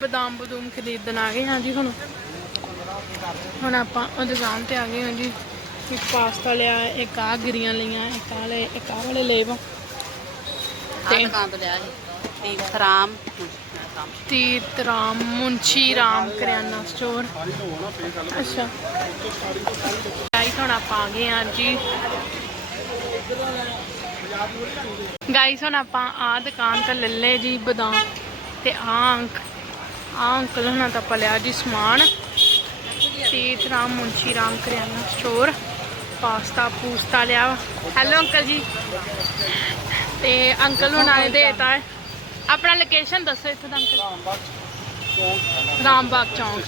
ਬਦਾਮ ਬਦੂਮ ਖਰੀਦਣ ਆ ਗਏ ਹਾਂ ਜੀ ਹੁਣ। ਹੁਣ ਆਪਾਂ ਉਹ ਦੁਕਾਨ ਤੇ ਆ ਗਏ ਹਾਂ ਜੀ। ਇੱਕ ਪਾਸਤਾ ਲਿਆ ਇੱਕ ਆ ਗਿਰੀਆਂ ਲਈਆਂ ਇੱਕ ਆ ਲੈ ਇੱਕ ਆ ਵਾਲੇ ਲੇਬ ਤੇ ਦੁਕਾਨ ਤੋਂ ਲਿਆ ਸੀ ਤੀਰਥ ਰਾਮ ਰਾਮ ਤੀਰਥ ਰਾਮ ਮੁੰਸ਼ੀ ਰਾਮ ਕਰਿਆਨਾ ਸਟੋਰ। ਅੱਛਾ। ਗਾਈਸ ਹੁਣ ਆਪਾਂ ਆ ਗਏ ਹਾਂ ਜੀ। ਗਾਈਸ ਹੁਣ ਆਪਾਂ ਆ ਦੁਕਾਨ ਤੋਂ ਲੈ ਲਏ ਜੀ ਬਦਾਮ ਤੇ ਆ ਆ ਅੰਕਲ ਹੁਣਾਂ ਤਾਂ ਆਪਾਂ ਲਿਆ ਜੀ ਸਮਾਨ। ਤੀਰਥ ਰਾਮ ਮੁੰਸ਼ੀ ਰਾਮ ਕਰਿਆਨਾ ਸਟੋਰ ਪਾਸਤਾ, ਪੂਸਤਾ ਲਿਆ ਹੈਲੋ ਅੰਕਲ ਜੀ। ਤੇ ਅੰਕਲ ਹੁਣਾਂ ਨੇ ਦੇਤਾ ਆਪਣਾ ਲੋਕੇਸ਼ਨ ਦੱਸੋ ਇੱਥੋਂ ਦਾ ਅੰਕਲ। ਰਾਮਬਾਗ ਚੌਂਕ।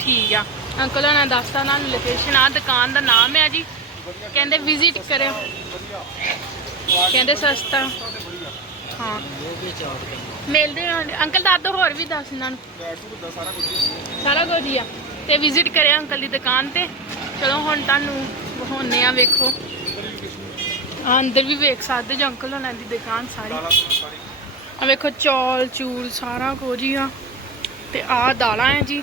ਠੀਕ ਆ। ਅੰਕਲ ਉਹਨਾਂ ਦੱਸਤਾ ਨਾ ਲੋਕੇਸ਼ਨ ਆ ਦੁਕਾਨ ਦਾ ਨਾਮ ਹੈ ਜੀ। ਕਹਿੰਦੇ ਵਿਜ਼ਿਟ ਕਰਿਓ। ਕਹਿੰਦੇ ਸਸਤਾ। ਹਾਂ। ਮਿਲਦੇ ਹਾਂ। ਅੰਕਲ ਦੱਸ ਦਿਓ ਹੋਰ ਵੀ ਦੱਸ ਇਹਨਾਂ ਨੂੰ। ਸਾਰਾ ਕੁਝ ਹੀ ਆ। ਤੇ ਵਿਜ਼ਿਟ ਕਰਿਓ ਅੰਕਲ ਦੀ ਦੁਕਾਨ ਤੇ। ਚਲੋ ਹੁਣ ਤੁਹਾਨੂੰ ਵਿਖਾਉਂਦੇ ਆ ਵੇਖੋ। ਅੰਦਰ ਵੀ ਵੇਖ ਸਕਦੇ ਜੋ ਅੰਕਲ ਉਹਨਾਂ ਦੀ ਦੁਕਾਨ ਸਾਰੀ। ਆ ਵੇਖੋ ਚੌਲ ਚੂਲ ਸਾਰਾ ਕੁਝ ਹੀ ਆ। ਤੇ ਆ ਦਾਲਾਂ ਹੈ ਜੀ।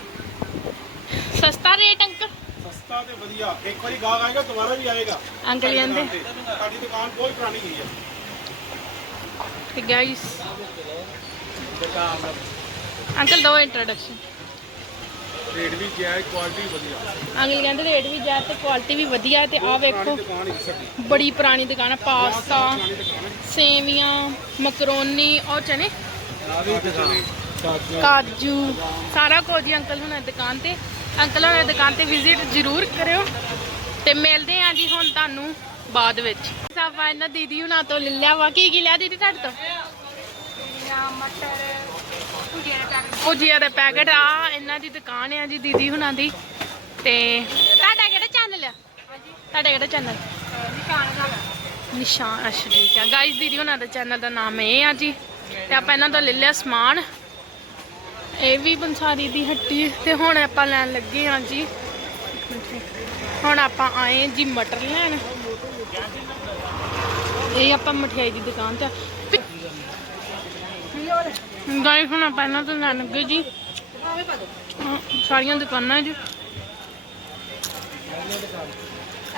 ਸਸਤਾ ਰੇਟ ਅੰਕਲ? ਸਸਤਾ ਤੇ ਵਧੀਆ। ਇੱਕ ਵਾਰੀ ਗਾਹਕ ਆਏਗਾ ਦੁਬਾਰਾ ਵੀ ਆਏਗਾ। ਅੰਕਲ ਕਹਿੰਦੇ ਸਾਡੀ ਦੁਕਾਨ ਬਹੁਤ ਪੁਰਾਣੀ ਹੈ ਤੇ ਗਾਇਸ ਅੰਕਲ ਦੋ ਇੰਟਰੋਡਕਸ਼ਨ ਰੇਟ ਵੀ ਜਾਇਜ਼ ਕੁਆਲਿਟੀ ਵਧੀਆ। ਅੰਕਲ ਕਹਿੰਦੇ ਰੇਟ ਵੀ ਜ਼ਿਆਦਾ ਤੇ ਕੁਆਲਿਟੀ ਵੀ ਵਧੀਆ ਤੇ ਆ ਵੇਖੋ। ਦੁਕਾਨ ਬੜੀ ਪੁਰਾਣੀ ਦੁਕਾਨ ਆ ਪਾਸਤਾ ਸੇਵੀਆਂ ਮਕਰੋਨੀ ਉਹ ਚਨੇ ਕਾਜੂ ਸਾਰਾ ਕੁਝ ਹੀ ਅੰਕਲ ਹੁਣਾਂ ਦੀ ਦੁਕਾਨ ਤੇ। ਅੰਕਲ ਹੁਣਾਂ ਦੀ ਦੁਕਾਨ ਤੇ ਵਿਜ਼ਿਟ ਜ਼ਰੂਰ ਕਰਿਓ। ਤੇ ਮਿਲਦੇ ਆਂ ਜੀ ਹੁਣ ਤੁਹਾਨੂੰ ਬਾਅਦ ਵਿੱਚ। ਸਾਬਾ ਇਹਨਾਂ ਦੀਦੀ ਹੁਣਾਂ ਤੋਂ ਲੈ ਲਿਆ ਵਾ। ਕੀ ਕੀ ਲਿਆ ਦੀਦੀ ਤੁਹਾਡੇ ਤੋਂ? ਭੁਜੀਆ ਦੇ ਪੈਕਟ ਆ ਇਹਨਾਂ ਦੀ ਦੁਕਾਨ ਆ ਜੀ ਦੀਦੀ ਹੁਣਾਂ ਦੀ। ਤੇ ਤੁਹਾਡਾ ਕਿਹੜਾ ਚੈਨਲ ਆ? ਤੁਹਾਡਾ ਕਿਹੜਾ ਚੈਨਲ ਨਿਸ਼ਾਨ ਅੱਛਾ ਠੀਕ ਆ। ਗਾਇਸ ਦੀਦੀ ਹੁਣਾਂ ਦੇ ਚੈਨਲ ਦਾ ਨਾਮ ਇਹ ਆ ਜੀ। ਤੇ ਆਪਾਂ ਇਹਨਾਂ ਤੋਂ ਲੈ ਲਿਆ ਸਮਾਨ। ਇਹ ਵੀ ਬੰਸਾਰੀ ਦੀ ਹੱਟੀ ਤੇ ਹੁਣ ਆਪਾਂ ਲੈਣ ਲੱਗੇ ਹਾਂ ਜੀ। ਹੁਣ ਆਪਾਂ ਆਏ ਜੀ ਮਟਰ ਲੈਣ। ਇਹ ਆਪਾਂ ਮਠਿਆਈ ਦੀ ਦੁਕਾਨ ਤੇ ਗਾਇਸ ਹੁਣ ਇਹਨਾਂ ਤੋਂ ਲੱਗੇ ਜੀ। ਸਾਰੀਆਂ ਦੁਕਾਨਾਂ ਜੀ।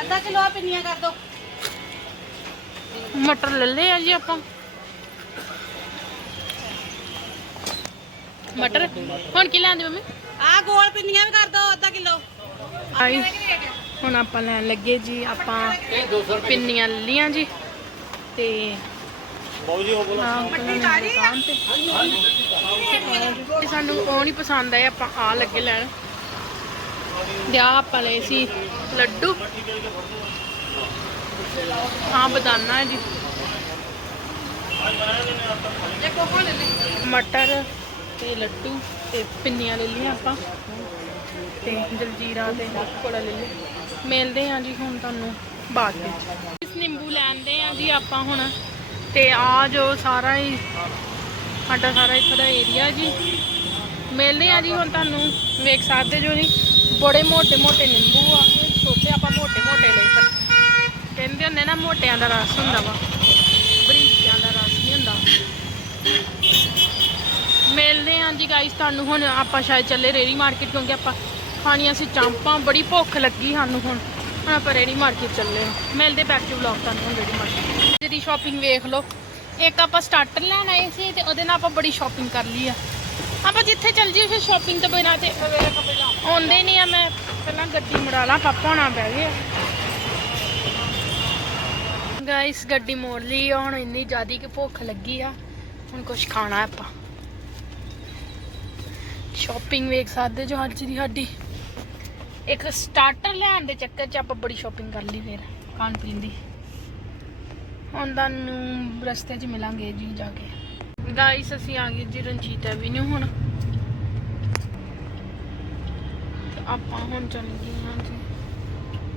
ਅੱਧਾ ਕਿਲੋ ਆ ਪਿੰਨੀਆਂ ਕਰ ਦੋ। ਮਟਰ ਲੈ ਲਏ ਆ ਜੀ ਆਪਾਂ। ਮਟਰ। ਹੁਣ ਕੀ ਲੈਂਦੇ ਮੰਮੀ? ਆ ਗੋਲ ਪਿੰਨੀਆਂ ਵੀ ਕਰ ਦੋ ਅੱਧਾ ਕਿਲੋ। ਆਈ। ਹੁਣ ਆਪਾਂ ਲੈਣ ਲੱਗੇ ਜੀ ਆਪਾਂ ਪਿੰਨੀਆਂ ਲੈ ਲੀਆਂ ਜੀ। ਤੇ ਬਾਬੂ ਜੀ ਹੋ ਬੋਲੋ ਦੁਕਾਨ ਤੇ। ਤੇ ਸਾਨੂੰ ਉਹ ਨਹੀਂ ਪਸੰਦ ਆਏ ਆਪਾਂ ਆ ਲੱਗੇ ਲੈਣ। ਆਹ ਆਪਾਂ ਲਏ ਸੀ ਲੱਡੂ। ਬਦਾਨਾ ਹੈ ਜੀ। ਮਟਰ ਤੇ ਲੱਡੂ ਤੇ ਪਿੰਨੀਆਂ ਲੈ ਲਈਆਂ ਆਪਾਂ। ਤੇ ਜਲਜੀਰਾ ਤੇ ਕੋੜਾ ਲੈ ਲਿਆ ਮਿਲਦੇ ਆ ਜੀ ਹੁਣ ਤੁਹਾਨੂੰ ਬਾਅਦ ਵਿੱਚ। ਇਸ ਨਿੰਬੂ ਲੈਂਦੇ ਆ ਜੀ ਆਪਾਂ ਹੁਣ। ਤੇ ਆ ਜੋ ਸਾਰਾ ਹੀ, ਸਾਡਾ ਸਾਰਾ ਇੱਥੇ ਦਾ ਏਰੀਆ ਜੀ। ਮਿਲਦੇ ਆ ਜੀ ਹੁਣ ਤੁਹਾਨੂੰ, ਵੇਖ ਸਕਦੇ ਜੋ ਨਹੀਂ ਬੜੇ ਮੋਟੇ ਮੋਟੇ ਨਿੰਬੂ ਆ ਛੋਟੇ ਆਪਾਂ ਮੋਟੇ ਮੋਟੇ ਲਈ ਪਰ ਕਹਿੰਦੇ ਹੁੰਦੇ ਨਾ ਮੋਟਿਆਂ ਦਾ ਰਸ ਹੁੰਦਾ ਵਾ, ਬਰੀਕਿਆਂ ਦਾ ਰਸ ਨਹੀਂ ਹੁੰਦਾ। ਮਿਲਦੇ ਆ ਜੀ ਗਾਇਸ ਤੁਹਾਨੂੰ ਹੁਣ, ਆਪਾਂ ਸ਼ਾਇਦ ਚੱਲੇ ਰੇਰੀ ਮਾਰਕੀਟ ਕਿਉਂਕਿ ਆਪਾਂ ਖਾਣੀਆਂ ਸੀ ਚਾਂਪਾਂ, ਬੜੀ ਭੁੱਖ ਲੱਗੀ ਸਾਨੂੰ ਹੁਣ। ਹੁਣ ਆਪਾਂ ਰੇੜੀ ਮਾਰਕੀਟ ਚੱਲੇ ਆਂ ਮਿਲਦੇ ਬੈਕ ਟੂ ਵਲੌਗ ਤੁਹਾਨੂੰ ਹੁਣ ਰੇੜੀ ਮਾਰਕੀਟ ਜਿਹਦੀ ਸ਼ਾਪਿੰਗ ਵੇਖ ਲਓ। ਇੱਕ ਆਪਾਂ ਸਟਾਰਟਰ ਲੈਣ ਆਏ ਸੀ ਤੇ ਉਹਦੇ ਨਾਲ ਆਪਾਂ ਬੜੀ ਸ਼ਾਪਿੰਗ ਕਰ ਲਈ ਆ। ਆਪਾਂ ਜਿੱਥੇ ਚੱਲ ਜੀ ਫਿਰ ਸ਼ਾਪਿੰਗ ਤੋਂ ਬਿਨਾਂ ਤੇ ਆਉਂਦੇ ਨਹੀਂ ਆ ਮੈਂ ਪਹਿਲਾਂ ਗੱਡੀ ਮੜਾ ਲਾਂ ਪਾਪਾ ਹੋਣਾ ਬਹਿ ਗਏ ਗਾਇਸ ਗੱਡੀ ਮੋੜ ਲਈ ਆ, ਹੁਣ ਇੰਨੀ ਜ਼ਿਆਦੀ ਕਿ ਭੁੱਖ ਲੱਗੀ ਆ। ਹੁਣ ਕੁਝ ਖਾਣਾ ਆਪਾਂ। ਸ਼ਾਪਿੰਗ ਵੇਖ ਸਕਦੇ ਜੋ ਅੱਜ ਦੀ ਸਾਡੀ ਇੱਕ ਸਟਾਰਟਰ ਲੈਣ ਦੇ ਚੱਕਰ 'ਚ ਆਪਾਂ ਬੜੀ ਸ਼ਾਪਿੰਗ ਕਰ ਲਈ ਫਿਰ, ਖਾਣ ਪੀਣ ਦੀ। ਹੁਣ ਤੁਹਾਨੂੰ ਰਸਤੇ 'ਚ ਮਿਲਾਂਗੇ ਜੀ ਜਾ ਕੇ। ਗਾਇਸ ਅਸੀਂ ਆ ਗਏ ਜੀ ਰਣਜੀਤ ਐਵੀਨਿਊ ਹੁਣ। ਆਪਾਂ ਹੁਣ ਚੱਲ ਗਏ ਹਾਂ ਜੀ।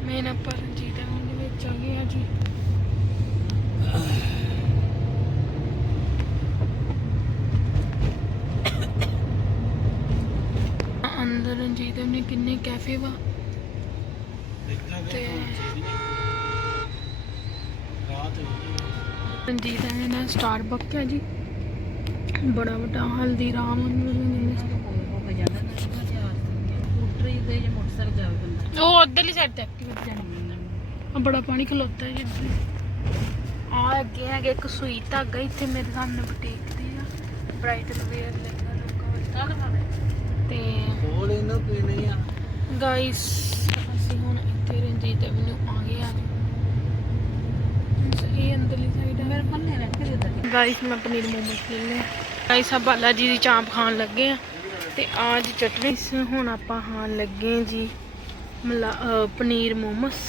ਮੇਨ ਆਪਾਂ ਰਣਜੀਤ ਐਵੀਨਿਊ ਵਿੱਚ ਆ ਗਏ ਹਾਂ ਜੀ ਅੰਦਰ ਨੇ ਕਿੰਨੇ ਕੈਫੇ ਵਾ। ਤੇ ਰਣਜੀਤ ਨੇ ਨਾ ਸਟਾਰਬਕ ਹੈ ਜੀ। ਬੜਾ ਵੱਡਾ ਜਾਂ ਉਹ ਉਧਰਲੀ ਸਾਈਡ ਤੇ ਐਕਟਿਵ ਜਾਣਾ ਪਾਣੀ ਖਲੋਤਾ ਹੈ ਜਿੱਦਾਂ ਆ ਅੱਗੇ ਹੈਗੇ ਇੱਕ ਸੂਈ ਧਾਗਾ ਇੱਥੇ ਮੇਰੇ ਸਾਹਮਣੇ ਬੁਟੀਕ ਦੀ ਆ। ਬ੍ਰਾਈਡਲ ਵੇਅਰ ਲੈਣਾ ਲੋਕਾਂ ਤੇ ਕੋਲ ਇਹਨਾਂ ਕੋਈ ਨਹੀਂ ਆ। ਗਾਇਸ ਅਸੀਂ ਹੁਣ ਇੱਥੇ ਰਣਜੀਤ ਐਵਨਿਊ ਆ ਗਏ ਆ। ਇਹ ਅੰਦਰਲੀ ਸਾਈਡ ਹੈ ਮੇਰੇ ਪੰਨੇ ਰੱਖ ਕੇ ਦਿੱਤਾ। ਗਾਇਸ ਮੈਂ ਪਨੀਰ ਮੋਮੋਸ ਲੈ ਲਏ। ਗਾਇਸ ਆ ਬਾਲਾ ਜੀ ਦੀ ਚਾਂਪ ਖਾਣ ਲੱਗੇ ਆ। ਤੇ ਆ ਜੀ ਚਟਨੀ। ਇਸ ਹੁਣ ਆਪਾਂ ਖਾਣ ਲੱਗੇ ਆ ਜੀ ਮਲਾ ਪਨੀਰ ਮੋਮੋਸ।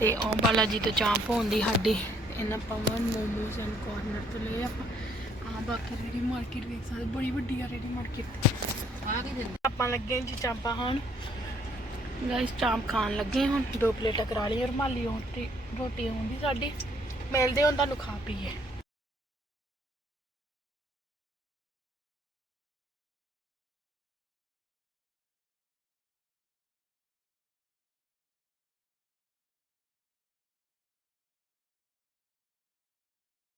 ਤੇ ਉਹ ਬਾਲਾ ਜੀ ਤੋਂ ਚਾਂਪ ਹੁੰਦੀ ਸਾਡੀ ਇਹਨਾਂ ਪਵਨ ਮੋਮੋਸ ਐਂਡ ਕਾਰਨਰ ਤੋਂ ਲਏ ਆਪਾਂ। ਆ ਬਾਕੀ ਰੇੜੀ ਮਾਰਕੀਟ ਵੇਖ ਸਕਦੇ ਬੜੀ ਵੱਡੀ ਆ ਰੇੜੀ ਮਾਰਕੀਟ ਆਪਾਂ ਲੱਗੇ ਜੀ ਚਾਂਪਾਂ ਖਾਣ। ਗਾਇਸ ਚਾਂਪ ਖਾਣ ਲੱਗੇ ਹੁਣ ਦੋ ਪਲੇਟਾਂ ਕਰਾ ਲਈਆਂ ਰੁਮਾਲੀ ਰੋਟੀ ਰੋਟੀ ਹੁੰਦੀ ਸਾਡੀ। ਮਿਲਦੇ ਹੁਣ ਤੁਹਾਨੂੰ ਖਾ ਪੀਏ